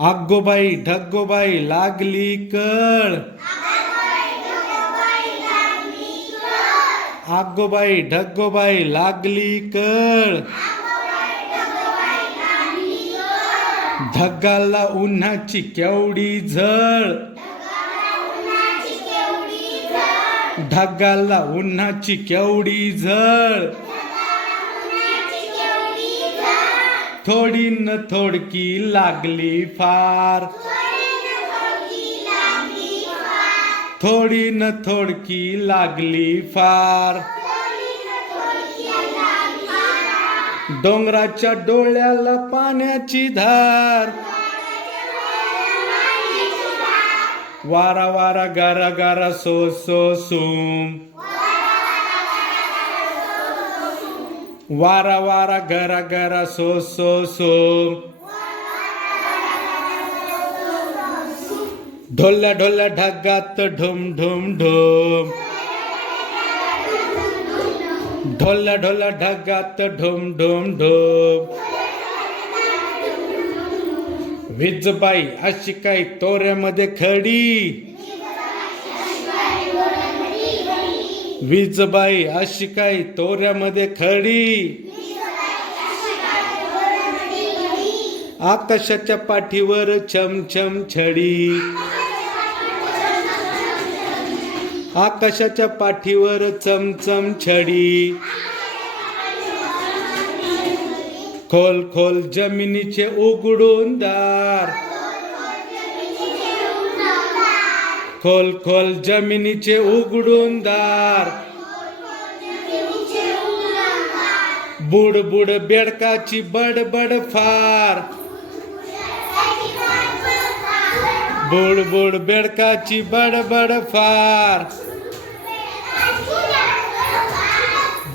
आगोबाई ढगोबाई लागली कळ. आगोबाई ढगोबाई लागली कळ. ढगाला उन्हाची केवढी झळ. ढगाला उन्हाची केवढी झळ. थोडी न थोडकी लागली फार. थोडी न थोडकी लागली फार. डोंगराच्या डोळ्याला पाण्याची धार. वारा वारा गारा गारा सो सो सूम. वारा वारा गारा गारा सो सो सूम. ढोल्या ढोल्या ढगात ढुम ढुम ढुम. ढोल्या ढोल्या ढगात ढुम ढुम ढुम. विजबाई अशी काय तोऱ्यामध्ये खडी. विजबाई अशी काय तोऱ्यामध्ये खडी. आकाशाच्या पाठीवर छमछम छडी. आकाशाच्या पाठीवर चमचम छडी. खोल खोल जमिनीचे उघडून दार. खोल खोल जमिनीचे उघडून दार. बुड बुड बेडकाची बडबड फार. बुड बुड बेडकाची बडबड फार.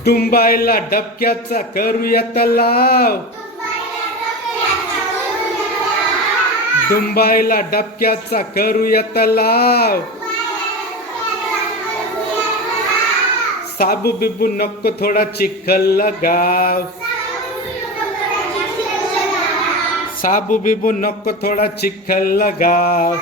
डुंबायला डबक्याचा करूया तलाव. डुंबायला डबक्याचा करूया तलाव. साबू बिबू नको थोडा चिखल लगाव. साबू बिबू नको थोडा चिखल लगाव.